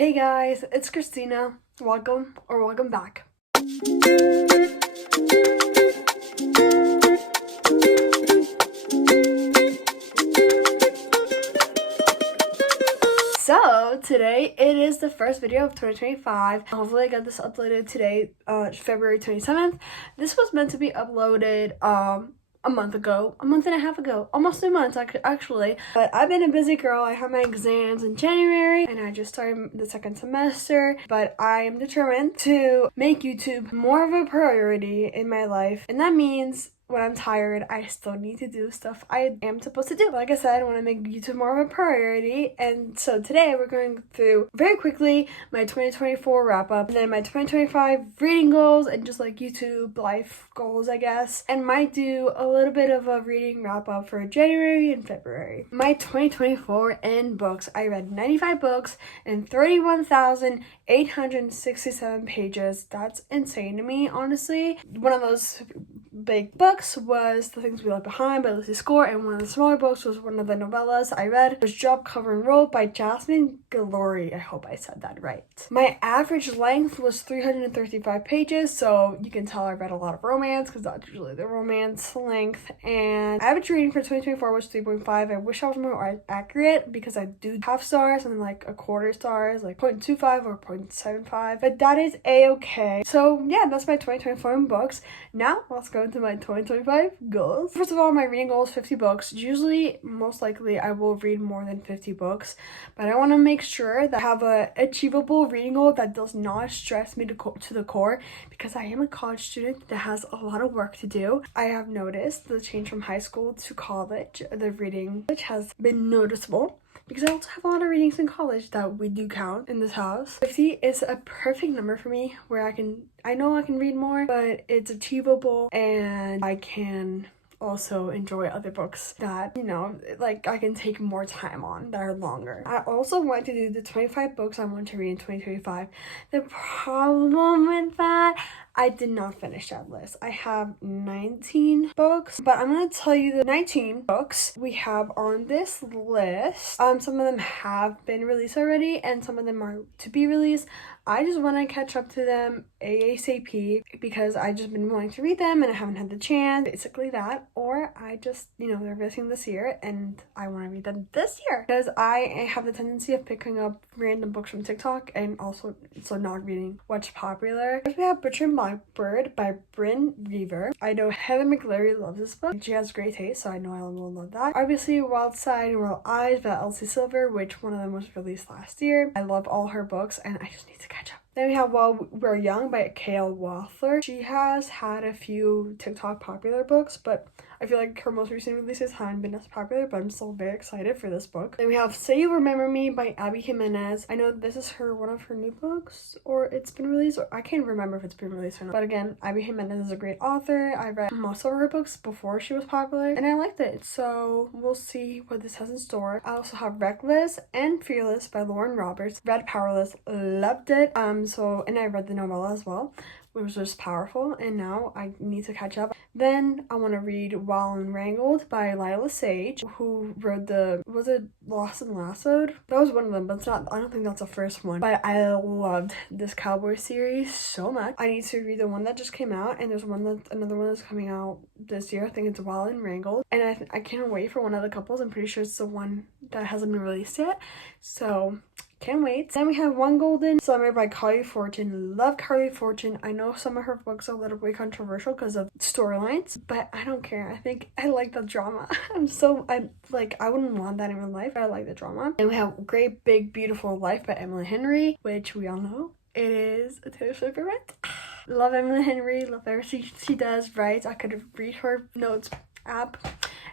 Hey guys, it's Christina. Welcome back. So today it is the first video of 2025. Hopefully I got this uploaded today, February 27th. This was meant to be uploaded a month and a half ago, almost 2 months actually. But I've been a busy girl. I have my exams in January and I just started the second semester. But I am determined to make YouTube more of a priority in my life, and that means when I'm tired, I still need to do stuff I am supposed to do. Like I said, I want to make YouTube more of a priority. And so today we're going through very quickly my 2024 wrap up, and then my 2025 reading goals, and just like YouTube life goals, I guess. And might do a little bit of a reading wrap up for January and February. My 2024 in books, I read 95 books and 31,867 pages. That's insane to me, honestly. One of those big books was The Things We Left Behind by Lucy Score, and one of the smaller books was one of the novellas I read. It was Job, Cover, and Roll by Jasmine Galori. I hope I said that right. My average length was 335 pages, so you can tell I read a lot of romance because that's usually the romance length. And average reading for 2024 was 3.5. I wish I was more accurate because I do half stars and like a quarter stars, like 0.25 or 0.75, but that is a-okay. So yeah, that's my 2024 in books. Now let's go into my 2025 goals. First of all, my reading goal is 50 books. Usually, most likely, I will read more than 50 books, but I want to make sure that I have a achievable reading goal that does not stress me to the core, because I am a college student that has a lot of work to do. I have noticed the change from high school to college. The reading which has been noticeable, because I also have a lot of readings in college that we do count in this house. 50 is a perfect number for me, where I know I can read more, but it's achievable and I can also enjoy other books that, like I can take more time on that are longer. I also want to do the 25 books I want to read in 2025. The problem with that, I did not finish that list. I have 19 books, but I'm going to tell you the 19 books we have on this list. Some of them have been released already and some of them are to be released. I just want to catch up to them ASAP because I just been wanting to read them and I haven't had the chance. Basically that, or I just, they're releasing this year and I want to read them this year, because I have the tendency of picking up random books from TikTok and also not reading what's popular. We have Butcher and Blackbird by Bryn Reaver. I know Heather McLeary loves this book. She has great taste, so I know I will love that. Obviously, Wild Side and Wild Eyes by Elsie Silver, which one of them was released last year. I love all her books and I just need to catch up. Then we have While We're Young by Kaale Wathler. She has had a few TikTok popular books, but I feel like her most recent releases haven't been as popular, but I'm still very excited for this book. Then we have Say You Remember Me by Abby Jimenez. I know this is one of her new books, or it's been released, or I can't remember if it's been released or not. But again, Abby Jimenez is a great author. I read most of her books before she was popular, and I liked it. So we'll see what this has in store. I also have Reckless and Fearless by Lauren Roberts. Read Powerless, loved it. And I read the novella as well, which was powerful, and now I need to catch up. Then I want to read Wild and Wrangled by Lila Sage, who wrote was it Lost and Lassoed? That was one of them, but I don't think that's the first one. But I loved this cowboy series so much. I need to read the one that just came out, and there's another one that's coming out this year. I think it's Wild and Wrangled, and I can't wait for one of the couples. I'm pretty sure it's the one that hasn't been released yet, so can't wait. Then we have One Golden Summer by Carly Fortune. Love Carly Fortune. I know some of her books are a little bit controversial because of storylines, but I don't care. I think I like the drama. I wouldn't want that in real life, but I like the drama. And we have Great Big Beautiful Life by Emily Henry, which we all know it is a Taylor Swift favorite. Love Emily Henry. Love everything she does right. I could read her notes app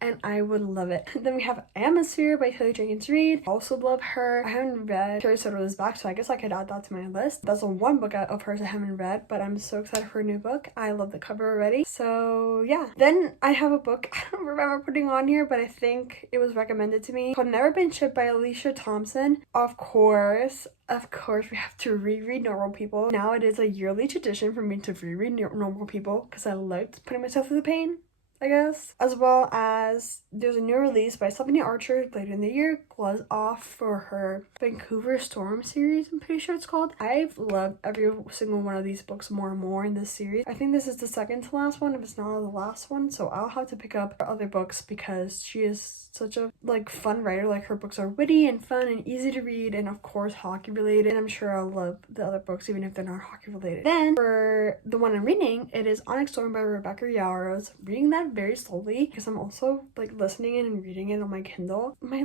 and I would love it. Then we have Atmosphere by Taylor Jenkins Reid. Also love her. I haven't read Carrie Soto's back, so I guess I could add that to my list. That's the one book of hers I haven't read, but I'm so excited for a new book. I love the cover already. So yeah. Then I have a book I don't remember putting on here, but I think it was recommended to me, called Never Been Shipped by Alicia Thompson. Of course, we have to reread Normal People. Now it is a yearly tradition for me to reread Normal People because I liked putting myself through the pain. I guess. As well as there's a new release by Stephanie Archer later in the year, Gloves Off, for her Vancouver Storm series, I'm pretty sure it's called. I've loved every single one of these books more and more in this series. I think this is the second to last one, if it's not the last one, so I'll have to pick up other books because she is such a fun writer. Like, her books are witty and fun and easy to read, and of course hockey related, and I'm sure I'll love the other books even if they're not hockey related. Then for the one I'm reading, it is Onyx Storm by Rebecca Yarros. Reading that very slowly because I'm also listening and reading it on my Kindle. My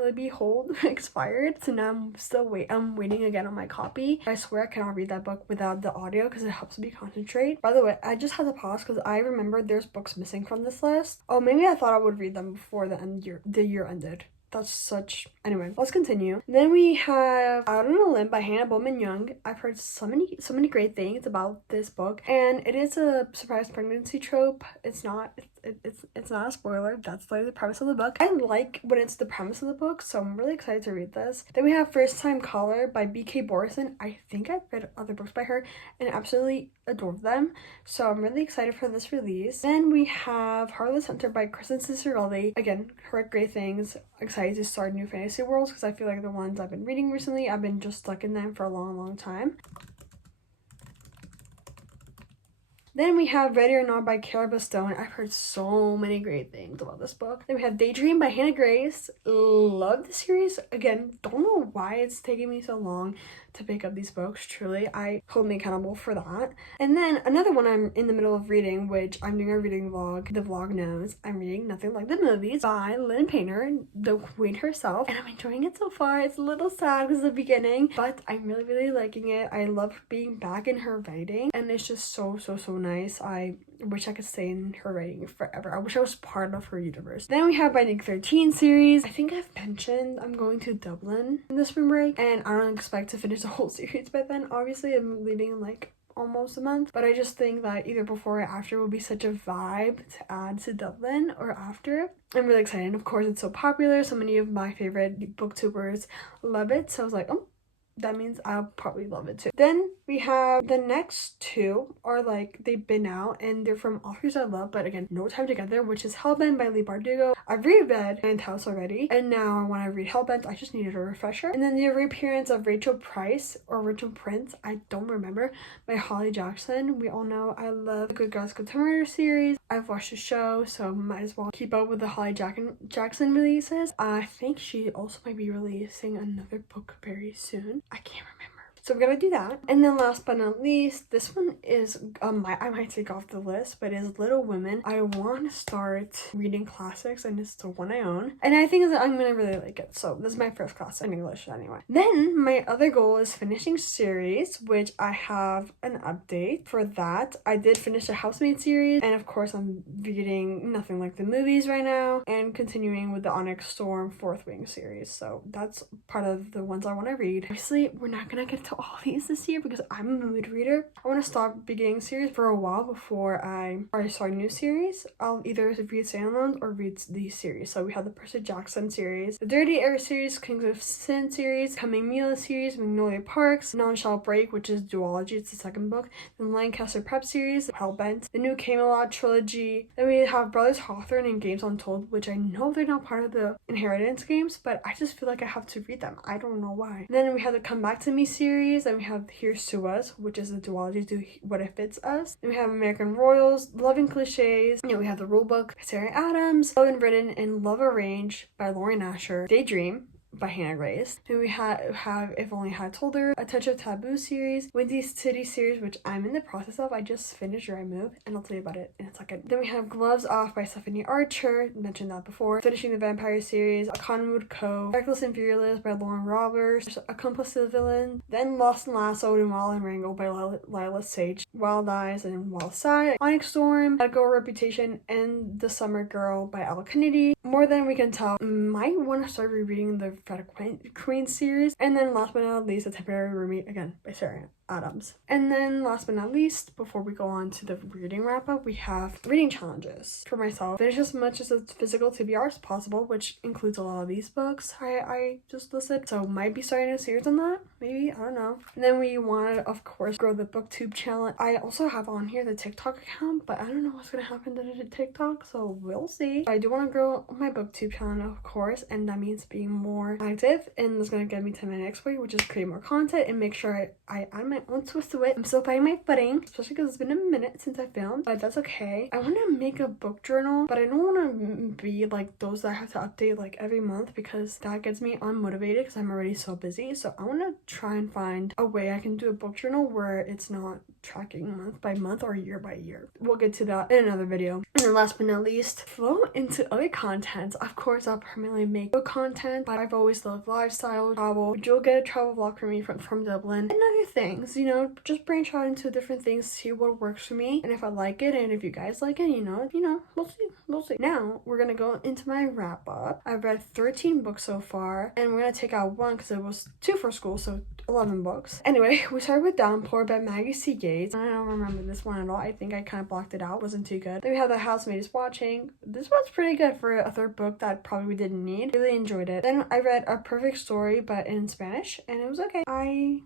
Libby hold expired, so now I'm waiting again on my copy. I swear I cannot read that book without the audio because it helps me concentrate. By the way, I just had to pause because I remembered there's books missing from this list. Oh, maybe I thought I would read them before the year ended. Anyway, let's continue. Then we have Out on a Limb by Hannah Bowman Young. I've heard so many great things about this book, and it is a surprise pregnancy trope. It's not a spoiler. That's the premise of the book. I like when it's the premise of the book, so I'm really excited to read this. Then we have First Time Caller by B.K. Borison. I think I've read other books by her and absolutely adore them, so I'm really excited for this release. Then we have Heartless Hunter by Kristen Cicerelli. Again, heard great things. Excited to start new fantasy worlds because I feel like the ones I've been reading recently, I've been just stuck in them for a long time. Then we have Ready or Not by Caleb Stone. I've heard so many great things about this book. Then we have Daydream by Hannah Grace. Love the series. Again, don't know why it's taking me so long to pick up these books. Truly, I hold me accountable for that. And then another one I'm in the middle of reading, which I'm doing a reading vlog. The vlog knows I'm reading Nothing Like the Movies by Lynn Painter, the queen herself, and I'm enjoying it so far. It's a little sad because of the beginning, but I'm really liking it. I love being back in her writing, and it's just so nice. I wish I could stay in her writing forever. I wish I was part of her universe. Then we have by Nick 13 series. I think I've mentioned I'm going to Dublin in the spring break, and I don't expect to finish the whole series by then. Obviously, I'm leaving in almost a month, but I just think that either before or after will be such a vibe to add to Dublin, or after. I'm really excited. And of course, it's so popular. So many of my favorite booktubers love it, so I was like, oh, that means I'll probably love it too. Then we have the next two are they've been out and they're from authors I love, but again, no time together, which is Hellbent by Leigh Bardugo. I've reread Ninth House already, and now when I read Hellbent, I just needed a refresher. And then the reappearance of Rachel Prince, I don't remember, by Holly Jackson. We all know I love the Good Girls Go to Murder series. I've watched the show, so might as well keep up with the Holly Jackson releases. I think she also might be releasing another book very soon. I can't remember. So we're gonna do that. And then last but not least, this one is I might take off the list, but is Little Women. I want to start reading classics, and it's the one I own, and I think that I'm gonna really like it. So this is my first classic in English anyway. Then my other goal is finishing series, which I have an update for that. I did finish the Housemaid series, and of course I'm reading Nothing Like the Movies right now, and continuing with the Onyx Storm Fourth Wing series. So that's part of the ones I want to read. Obviously, we're not gonna get to all these this year because I'm a mood reader. I want to stop beginning series for a while before I start a new series. I'll either read standalones or read these series. So we have the Percy Jackson series, the Dirty Air series, Kings of Sin series, Coming Mila series, Magnolia Parks, Non-Shall Break, which is duology, it's the second book, then Lancaster Prep series, Hellbent, the new Camelot trilogy. Then we have Brothers Hawthorne and Games Untold, which I know they're not part of the Inheritance games, but I just feel like I have to read them. I don't know why. And then we have the Come Back to Me series. Then we have Here's to Us, which is the duology to What If It's Us. Then we have American Royals, Loving Cliches. And we have the Rulebook by Sarah Adams, Love and Written, and Love Arranged by Lauren Asher, Daydream by Hannah Grace. Then we have If Only I Had Told Her, A Touch of Taboo series, Windy City series, which I'm in the process of. I just finished Your I Move, and I'll tell you about it in a second. Then we have Gloves Off by Stephanie Archer, mentioned that before, finishing the Vampire series, A Conwood Cove, Reckless and Fearless by Lauren Roberts, Accomplice to the Villain, then Lost and Lassoed and Wild and Wrangle by Lila Sage, Wild Eyes and Wild Side, Onyx Storm, Let Go Reputation, and The Summer Girl by Al Kennedy. More Than We Can Tell. Might want to start rereading the Fred Queen series. And then last but not least, A Temporary Roommate, again by Sarah Adams. And then last but not least, before we go on to the reading wrap up, we have reading challenges for myself. Finish as much as a physical TBR as possible, which includes a lot of these books I just listed. So might be starting a series on that, maybe, I don't know. And then we want to, of course, grow the booktube challenge. I also have on here the TikTok account, but I don't know what's gonna happen to the TikTok, so we'll see. I do want to grow my booktube channel, of course, and that means being more active, and it's gonna get me to my next way, which is create more content and make sure I add my own twist to it. I'm still finding my footing, especially because it's been a minute since I filmed, but that's okay. I want to make a book journal, but I don't want to be like those that I have to update like every month, because that gets me unmotivated because I'm already so busy. So I want to try and find a way I can do a book journal where it's not tracking month by month or year by year. We'll get to that in another video. And then last but not least, flow into other content. Of course, I'll primarily make book content, but I've always loved lifestyle, travel. You'll get a travel vlog from me from Dublin and other things, you know, just branch out into different things, see what works for me, and if I like it, and if you guys like it, you know, we'll see. Now we're gonna go into my wrap up. I've read 13 books so far, and we're gonna take out one because it was 2 for school, so 11 books. Anyway, we started with Downpour by Maggie C. Gates. I don't remember this one at all. I think I kind of blocked it out. It wasn't too good. Then we have The Housemaid is Watching. This one's pretty good for a third book that probably we didn't need. Really enjoyed it. Then I read A Perfect Story, but in Spanish, and it was okay.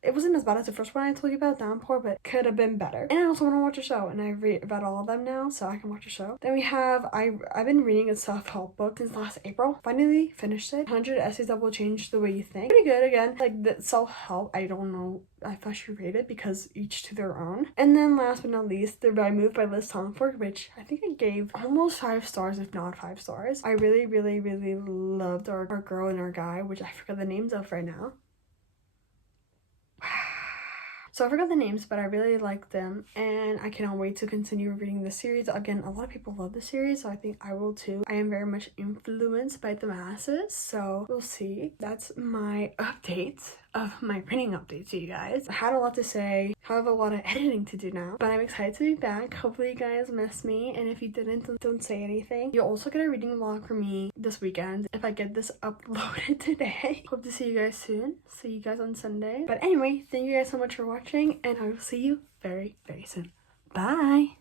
It wasn't as bad as the first one I told you about, Downpour, but could have been better. And I also want to watch a show, and I've read all of them now, so I can watch a show. Then we have, I've been reading a self-help book since last April. Finally finished it. 100 Essays That Will Change the Way You Think. Pretty good again. Like, the self-help, I don't know if I should rate it because each to their own. And then last but not least, The Right Move by Liz Tomford, which I think I gave almost 5 stars, if not 5 stars. I really, really, really loved our girl and our guy, which I forgot the names of right now. So I forgot the names, but I really like them, and I cannot wait to continue reading the series. Again, a lot of people love the series, so I think I will too. I am very much influenced by the masses, so we'll see. That's my update of my reading update to you guys. I had a lot to say, I have a lot of editing to do now, but I'm excited to be back. Hopefully you guys missed me, and if you didn't, don't say anything. You'll also get a reading vlog from me this weekend if I get this uploaded today. Hope to see you guys soon. See you guys on Sunday. But anyway, thank you guys so much for watching, and I will see you very, very soon. Bye!